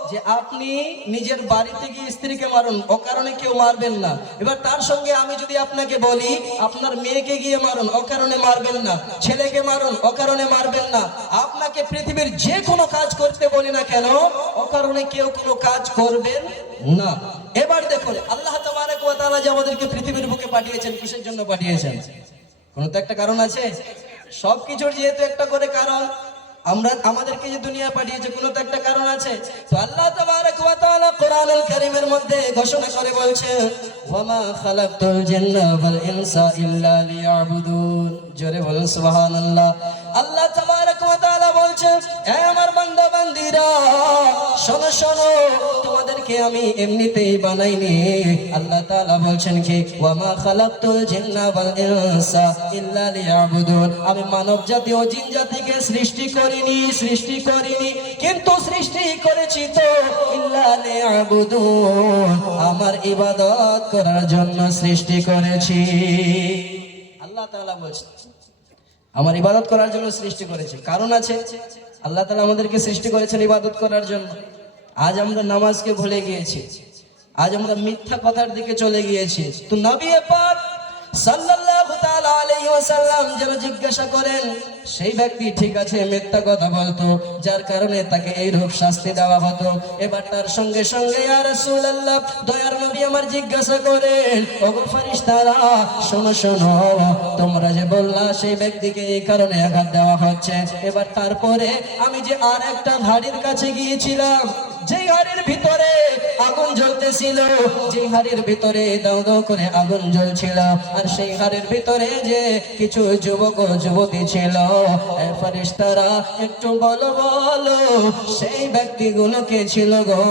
যে আপনি নিজের বাড়িতে গিয়ে স্ত্রীকে মারুন, অকারণে কেউ মারবেন না। এবার তার সঙ্গে আমি যদি আপনাকে বলি, আপনার মেয়েকে গিয়ে মারুন, অকারণে মারবেন না, ছেলেকে মারুন, অকারণে মারবেন না। আপনাকে পৃথিবীর যে কোনো কাজ করতে বলি না কেন, অকারণে কেউ কোনো কাজ করবেন না। এবার দেখুন, আল্লাহ তাবারক ওয়া তাআলা যে আমাদেরকে পৃথিবীর বুকে পাঠিয়েছেন, কিসের জন্য পাঠিয়েছেন? কোনো তো একটা কারণ আছে। সবকিছুর যেহেতু একটা করে কারণ, আমাদেরকে যে দুনিয়া পাঠিয়েছে, কোনো তো একটা কারণ আছে। তো আল্লাহ তাবারক ওয়া তাআলা কোরআনুল কারীমের মধ্যে ঘোষণা করে বলছে, ওয়া মা খালাকতুল জিন্না ওয়াল ইনসা ইল্লা লিয়াবুদুন। জোরে বলুন সুবহানাল্লাহ। আল্লাহ তাবারক ওয়া তাআলা বলছে, হে আমার বান্দা বান্দীরা, শোনো শোনো, তোমাদেরকে আমি এমনিতেই বানাইনি। আল্লাহ তাআলা বলছেন কি, ওয়া মা খালাকতুল জিন্না ওয়াল ইনসা ইল্লা লিয়াবুদুন। আমি মানব জাতি ও জিন জাতিকে সৃষ্টি করিনি, কিন্তু সৃষ্টি করেছি তো ইল্লা লিয়াবুদুন, আমার ইবাদত করার জন্য সৃষ্টি করেছি। আল্লাহ তাআলা বলছেন আমার ইবাদত করার জন্য সৃষ্টি করেছি। কারণ আছে, আল্লাহ তাআলা আমাদেরকে সৃষ্টি করেছেন ইবাদত করার জন্য। আজ আমরা নামাজকে ভুলে গিয়েছি, আজ আমরা মিথ্যা কথার দিকে চলে গিয়েছি। তো নবী পাক সাল্লাল্লাহু তাআলা আলাইহি ওয়াসাল্লাম যেন জিজ্ঞাসা করেন, সেই ব্যক্তি ঠিক আছে মিথ্যা কথা বলতো, যার কারণে তাকে এই রূপ শাস্তি দেওয়া হতো। এবার তার সঙ্গে সঙ্গে ইয়া রাসূলুল্লাহ, দয়ার নবী আমার জিজ্ঞাসা করেন, ওগো ফেরেশতারা শোনো শোনো, তোমরা যে বললা সেই ব্যক্তিকে এই কারণে আঘাত দেওয়া হচ্ছে। এবার তারপরে আমি যে আর একটা হাড়ির কাছে গিয়েছিলাম, যেই হাড়ির ভিতরে আগুন জ্বলতেছিল, যেই হাড়ির ভিতরে দাও দাও করে আগুন জ্বলছিল, আর সেই হাড়ির ভিতরে যে কিছু যুবক ও যুবতী ছিল, ফেরেশতারা একটু বলো বলো সেই ব্যক্তিগুলোকে ছিল গো,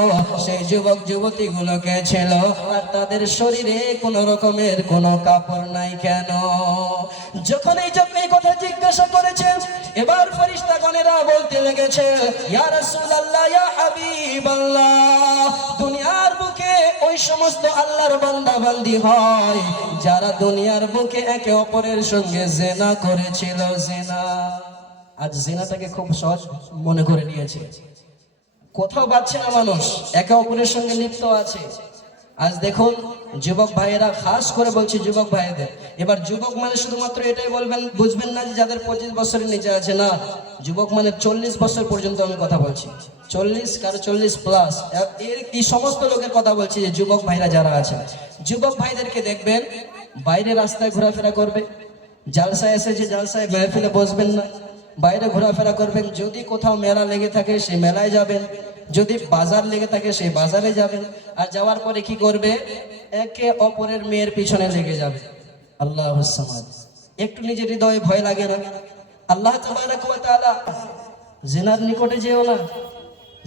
সেই যুবক যুবতীগুলোকে ছিল, আর তাদের শরীরে কোনো রকমের কোনো কাপড় নাই কেন? যখন এই কথা জিজ্ঞাসা করেছেন, এবার ফেরেশতাগণেরা বলতে লেগেছে, ইয়া রাসূলুল্লাহ, ইয়া হাবিবাল্লাহ, দুনিয়ার বুকে ওই সমস্ত আল্লাহর বান্দা বান্দি হয় যারা দুনিয়ার বুকে একে অপরের সঙ্গে জিনা করেছিল। জিনা, আজ জিনাটাকে খুব সহজ মনে করে নিয়েছে, কোথাও পাচ্ছে না মানুষ, একে অপরের সঙ্গে লিপ্ত আছে। আজ দেখুন যুবক ভাইয়েরা, খাস করে বলছি যুবক ভাইদের, এবার যুবক মানে শুধুমাত্র এটাই বলবেন, বুঝবেন না যে যাদের 25 বছরের নিচে আছে, না, যুবক মানে 40 বছর পর্যন্ত আমি কথা বলছি, 40 কারো 40 প্লাস, এই সমস্ত লোকের কথা বলছি। যে যুবক ভাইরা যারা আছে, যুবক ভাইদেরকে দেখবেন বাইরে রাস্তায় ঘোরাফেরা করবে, জালসায় এসেছে জালসায় মেহফিলে বসবেন না, বাইরে ঘোরাফেরা করবেন। যদি কোথাও মেলা লেগে থাকে সেই মেলায় যাবেন, যদি বাজার লেগে থাকে সেই বাজারে যাবেন, আর যাওয়ার পরে কি করবে, একে অপরের মেয়ের পিছনে লেগে যাবে। আল্লাহুস সামাদ, একটু নিজের হৃদয়ে ভয় লাগে না? আল্লাহ তাবারক ওয়া তাআলা, জিনার নিকটে যেও না,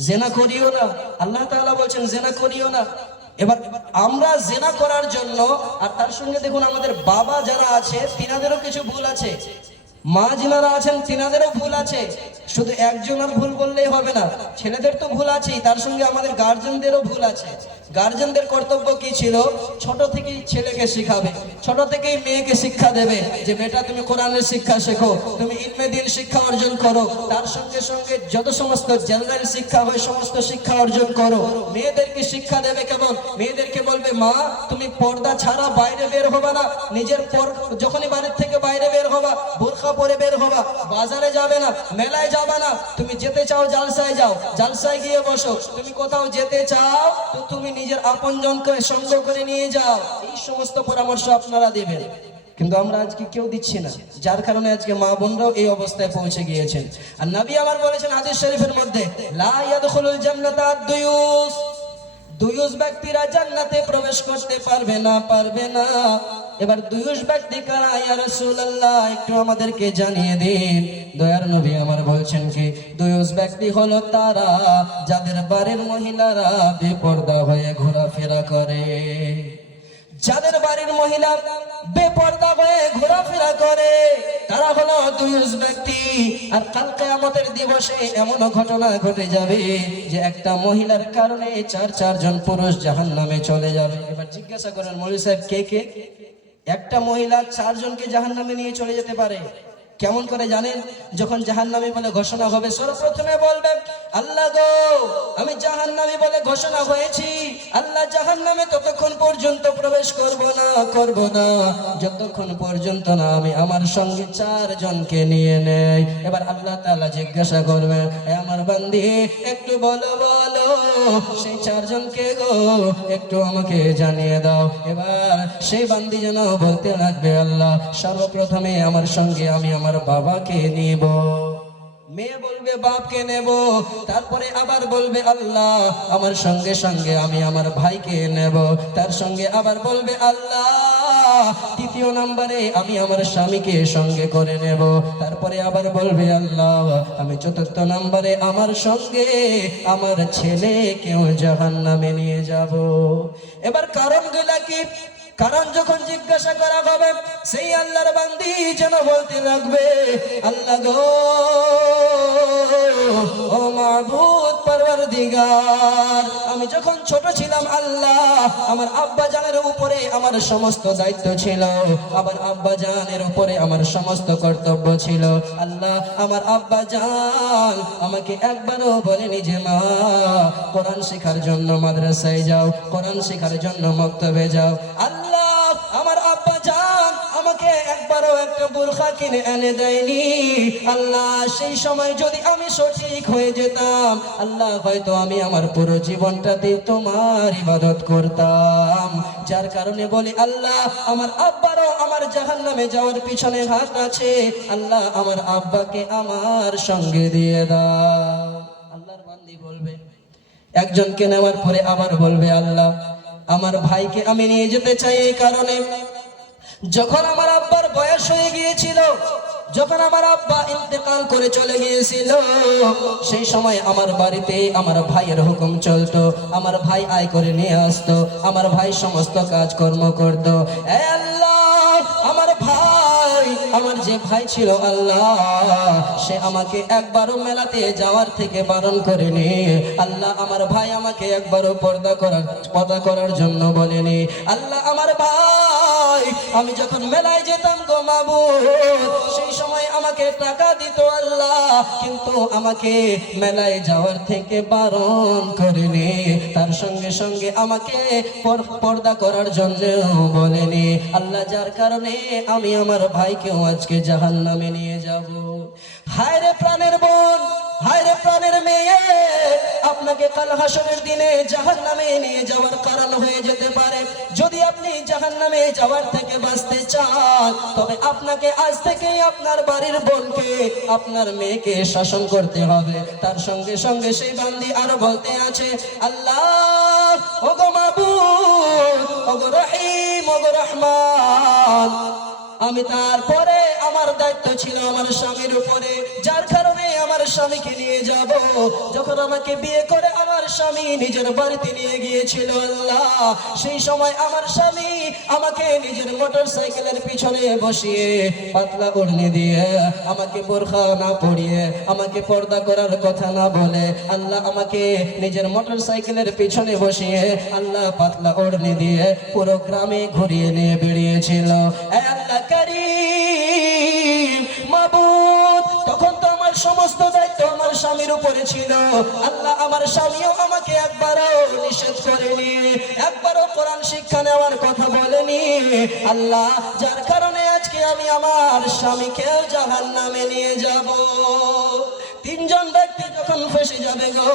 জিনা করিও না, আল্লাহ তাআলা বলছেন জিনা করিও না। এবার আমরা জিনা করার জন্য, আর তার সঙ্গে দেখুন আমাদের বাবা যারা আছে তিনাদেরও কিছু ভুল আছে, মা যিনারা আছেন তিনাদেরও ভুল আছে। শুধু একজনের ভুল বললেই হবে না, ছেলেদের তো ভুল আছেই, তার সঙ্গে আমাদের গার্জেনদেরও ভুল আছে। গার্জেনদের কর্তব্য কি ছিল? ছোট থেকেই ছেলেকে শিখাবে, ছোট থেকেই মেয়েকে শিক্ষা দেবে যে বেটা তুমি কোরআনের শিক্ষা শেখো, তুমি ইলমে দ্বীন শিক্ষা অর্জন করো, তার সঙ্গে সঙ্গে যত সমস্ত জেনারেল শিক্ষা হয় সমস্ত শিক্ষা অর্জন করো। মেয়েদেরকে শিক্ষা দেবে কেমন? মেয়েদেরকে বলবে মা তুমি পর্দা ছাড়া বাইরে বের হবা না, নিজের যখনই বাড়ির থেকে বাইরে বের হবা বোরখা পরে বের হবা, বাজারে যাবে না, মেলায় যাবে না, তুমি যেতে চাও জালসায় যাও, জালসায় গিয়ে বসো, তুমি কোথাও যেতে চাও তো তুমি নিজের আপনজনকে সঙ্গ করে নিয়ে যাও। এই সমস্ত পরামর্শ আপনারা দিবেন, কিন্তু আমরা আজকে কেউ দিচ্ছি না, যার কারণে আজকে মা বোনরাও এই অবস্থায় পৌঁছে গিয়েছেন। আর নবী আমার বলেছেন হাদিস শরীফের মধ্যে, লা ইয়াদখুলুল জান্নাতা আদ-দুয়ুস, দুয়ুস ব্যক্তিরা জান্নাতে প্রবেশ করতে পারবে না, পারবে না। এবার দুয়ুস ব্যক্তি কারা ইয়া রাসূলুল্লাহ, একটু আমাদেরকে জানিয়ে দিন। দয়ার নবী আমার বলছেন কি, দুয়ুস ব্যক্তি হলো তারা যাদের বাড়ির মহিলারা বেপরদা হয়ে ঘোরাফেরা করে, যাদের বাড়ির মহিলা বেপরদা হয়ে ঘোরাফেরা করে তারা হলো দুয়ুস ব্যক্তি। আর কাল কিয়ামতের দিবসে এমন ঘটনা ঘটে যাবে যে একটা মহিলার কারণে চারজন পুরুষ জাহান্নামে চলে যাবে। এবার জিজ্ঞাসা করেন মৌলভী সাহেব, কে একটা মহিলা 4 জনকে জাহান্নামে নিয়ে চলে যেতে পারে? কেমন করে জানেন? যখন জাহান্নামী বলে ঘোষণা হবে, সর্বপ্রথমে বলবে আল্লাহ গো আমি জাহান্নামী বলে ঘোষণা হয়েছি, আল্লাহ জাহান্নামে ততক্ষণ পর্যন্ত প্রবেশ করব না যতক্ষণ পর্যন্ত না আমি আমার সঙ্গে 4 জনকে নিয়ে নেই। এবার আল্লাহ তাআলা জিজ্ঞাসা করবে, হে আমার বান্দি একটু বলো সেই 4 জনকে গো একটু আমাকে জানিয়ে দাও। এবার সেই বান্দি যেন বলতে লাগবে, আল্লাহ সর্বপ্রথমে আমার সঙ্গে আমি আমার বাবাকে নিব, মেয়ে বলবে বাপকে নেব, তারপরে আবার বলবে আল্লাহ আমার সঙ্গে সঙ্গে আমি আমার ভাইকে নেব, তার সঙ্গে আবার বলবে আল্লাহ তৃতীয় নম্বরে আমি আমার স্বামীকে সঙ্গে করে নেব, তারপরে আবার বলবে আল্লাহ আমি চতুর্থ নম্বরে আমার সঙ্গে আমার ছেলেকেও জাহান্নামে নিয়ে যাব। এবার কারণগুলা কি? কারণ যখন জিজ্ঞাসা করা হবে সেই আল্লাহর বান্দি যেন বলতে লাগবে, আল্লাহ গো ও মাবুদ পরওয়ারদিগার পরওয়ারদিগার, আমি যখন ছোট ছিলাম আল্লাহ আমার আব্বা জানের উপরে আমার সমস্ত দায়িত্ব ছিল, আমার আব্বা জানের উপরে আমার সমস্ত কর্তব্য ছিল। আল্লাহ আমার আব্বা জান আমাকে একবারও বলেনি যে মা কোরআন শেখার জন্য মাদ্রাসায় যাও, কোরআন শেখার জন্য মক্তবে যাও। আল্লাহ আমার আব্বা জান আমাকে একবারও একটা বোরখা কিনে এনে দেয়নি। আল্লাহ সেই সময় যদি আমি সঠিক হয়ে যেতাম আল্লাহ হয়তো আমি আমার পুরো জীবনটাতে তোমার ইবাদত করতাম। যার কারণে বলি আল্লাহ আমার আব্বারও আমার জাহান্নামে যাওয়ার পিছনে হাত আছে। আল্লাহ আমার আব্বাকে আমার সঙ্গে দিয়ে দাও। আল্লাহর বান্দি বলবে, একজনকে নেওয়ার পরে আবার বলবে আল্লাহ আমার ভাইকে আমি নিয়ে যেতে চাই। এই কারণে যখন আমার আব্বার বয়স হয়ে গিয়েছিল, যখন আমার আব্বা ইন্তেকাল করে চলে গিয়েছিল, সেই সময় আমার বাড়িতে আমার ভাইয়ের হুকুম চলতো। আমার ভাই আয় করে নিয়ে আসতো, আমার ভাই সমস্ত কাজকর্ম করতো। এ আল্লাহ আমার ভাই, আমার যে ভাই ছিল আল্লাহ সে আমাকে একবারও মেলাতে যাওয়ার থেকে বারণ করেনি। আল্লাহ আমার ভাই আমাকে একবারও পর্দা করার জন্য বলেনি। আল্লাহ আমার ভাই আমি যখন মেলায় যেতাম গো মাবুদ, সেই সময় আমাকে টাকা দিত আল্লাহ, কিন্তু আমাকে মেলায় যাওয়ার থেকে বারণ করেনি। তার সঙ্গে সঙ্গে আমাকে পর্দা করার জন্য বলেনি। আল্লাহ যার কারণে আমি আমার ভাইকেও আজকে জাহান্নামে নিয়ে যাব। হায় রে প্রাণের বোন, হায় রে প্রাণের মেয়ে, আপনাকে কাল হাসরের দিনে জাহান্নামে নিয়ে যাওয়ার কারণ হয়ে যেতে পারে। যদি আপনি জাহান্নামে যাওয়ার থেকে বাঁচতে চান তবে আপনাকে আজ থেকেই আপনার বাড়ির বোনকে, আপনার মেয়েকে শাসন করতে হবে। তার সঙ্গে সঙ্গে সেই বান্দি আরো বলতে আছে আল্লাহ ওগো মাবুদ, ওগো রহিম, ওগো রহমান, আমি তারপরে আমার দায়িত্ব ছিল আমার স্বামীর উপরে, যার কারণে আমার স্বামীকে নিয়ে যাব। যখন আমাকে বিয়ে করে আমার স্বামী নিজের বাড়িতে নিয়ে গিয়েছিল আল্লাহ, সেই সময় আমার স্বামী আমাকে নিজের মোটর সাইকেলের পিছনে বসিয়ে পাতলা ওড়নি দিয়ে আমাকে বোরখা না পরিয়ে আমাকে পর্দা করার কথা না বলে আল্লাহ আমাকে নিজের মোটর সাইকেলের পিছনে বসিয়ে আল্লাহ পাতলা ওড়নি দিয়ে পুরো গ্রামে ঘুরিয়ে নিয়ে বেরিয়েছিল। আল্লাহ কারীম মাবুদ, তখন তো আমার সমস্ত দায়িত্ব আমার স্বামীর উপরে ছিল। আল্লাহ আমার স্বামীও আমাকে একবারও নিষেধ করেনি, একবারও কোরআন শিক্ষা নেওয়ার কথা বলেনি। আল্লাহ যার কারণে আজকে আমি আমার স্বামীকে জাহান্নামে নিয়ে যাব। তিনজন ব্যক্তি যখন ফেসে যাবে গো,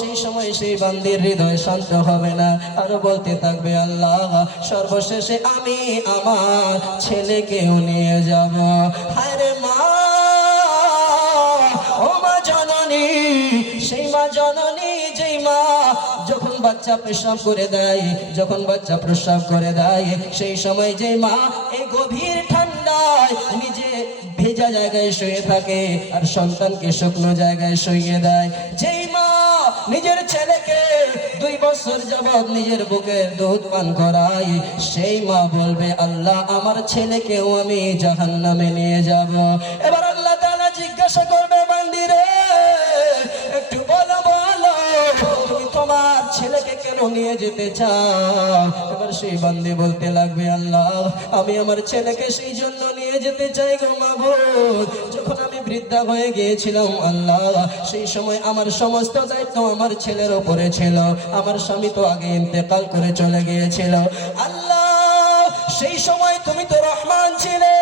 সেই সময় সেই বান্দির হৃদয় শান্ত হবে না, আরো বলতে থাকবে আল্লাহ সর্বশেষে আমি আমার ছেলেকেও নিয়ে যাব। হায় রে মা, ও মা জননী, সেই মা জননী যেই মা যখন বাচ্চা প্রসব করে দেয়, যখন বাচ্চা প্রসব করে দেয়, সেই সময় যে মা এই গভীর ঠান্ডায় নিজে ভেজা জায়গায় শুয়ে থাকে আর সন্তানকে শুকনো জায়গায় শুইয়ে দেয়, যেই মা নিজের ছেলেকে 2 বছর যাবত নিজের বুকের দুধ পান করায়, সেই মা বলবে আল্লাহ আমার ছেলেকেও আমি জাহান্নামে নিয়ে যাব। এবার আল্লাহ তাআলা জিজ্ঞাসা করবে বান্দিরে একটু বলো বলো তুমি তোমার ছেলেকে কেন নিয়ে যেতে চাও? এবার সেই বান্দি বলতে লাগবে আল্লাহ আমি আমার ছেলেকে সেই জন্য নিয়ে যেতে চাই গো মাবুদ, যখন আমি বৃদ্ধা হয়ে গিয়েছিলাম আল্লাহ সেই সময় আমার সমস্ত দায়িত্ব আমার ছেলের উপরে ছিল। আমার স্বামী তো আগে ইন্তেকাল করে চলে গিয়েছিল। আল্লাহ সেই সময় তুমি তো রহমান ছিলে,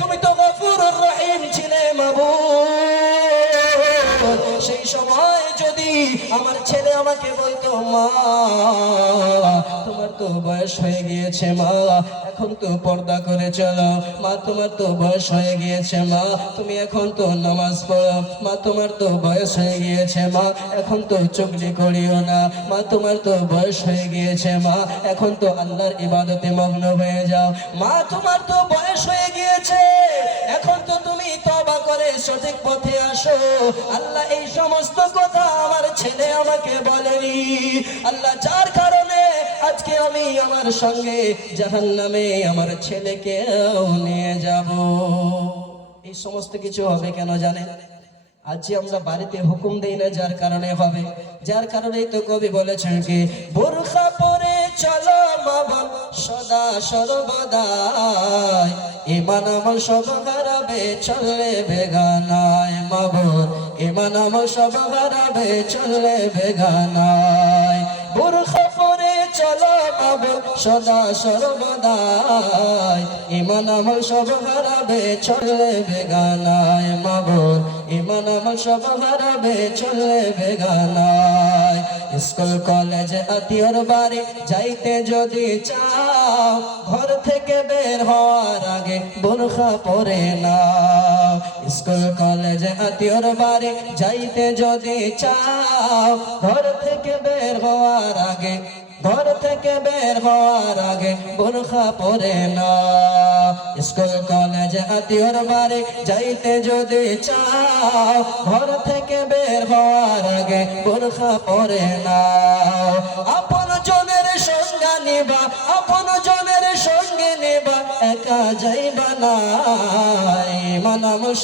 তুমি তো গফুরুর রহিম ছিলে মাবুদ। সেই সময় যদি আমার ছেলে আমাকে বলতো মা তোমার তো বয়স হয়ে গিয়েছে মা, এখন তো পর্দা করে চলো মা, তোমার তো বয়স হয়ে গিয়েছে মা, তুমি এখন তো নামাজ পড়ো মা, তোমার তো বয়স হয়ে গিয়েছে মা, এখন তো চুগলি করিও না মা, তোমার তো বয়স হয়ে গিয়েছে মা, এখন তো আল্লাহর ইবাদতে মগ্ন হয়ে যাও মা, তোমার তো বয়স হয়ে গিয়েছে, এখন তো তুমি তওবা করে সঠিক পথে আসো। আল্লাহ এই সমস্ত কথা আমার ছেলে আমাকে বলেনি। আল্লাহ যার কারণে আজকে আমি আমার সঙ্গে জাহান্নামে আমার ছেলেকেও নিয়ে যাব। এই সমস্ত কিছু হবে কেন জানেন? আজ যে আমরা বাড়িতে হুকুম দেই না, যার কারণে হবে, যার কারণেই তো কবি বলেছেন কি, বোরখা পরে চলো মা বোন সদা সর্বদাই, ইমান আমল সব হারাবে চললে বেগানায়, মা বোন ইমান আমল সব হারাবে চললে বেগানায়। বোরখা পরে চলো মা বোন সদা সর্বদাই, ইমান আমল সব হারাবে চললে বেগানায়, মা বোন ইমান আমল সব হারাবে চললে বেগানায়। স্কুল কলেজ আত্মীয়র বাড়ি যাইতে যদি চাও, ঘর থেকে বের হওয়ার আগে বোরখা পরে নাও। স্কুল কলেজ আত্মীয়র বাড়ি যাইতে যদি চাও, ঘর থেকে বের হওয়ার আগে, ঘর থেকে বের হওয়ার আগে বোরখা পরে নাও। স্কুল কলেজ আত্মীয়র বাড়ি যাইতে যদি চাও, ঘর থেকে বের হওয়ার আগে বোরখা পরে নাও। আপন জনের সঙ্গে নিবা, আপন জনের সঙ্গে নিবা, একা যাইবা না, ইমান আমল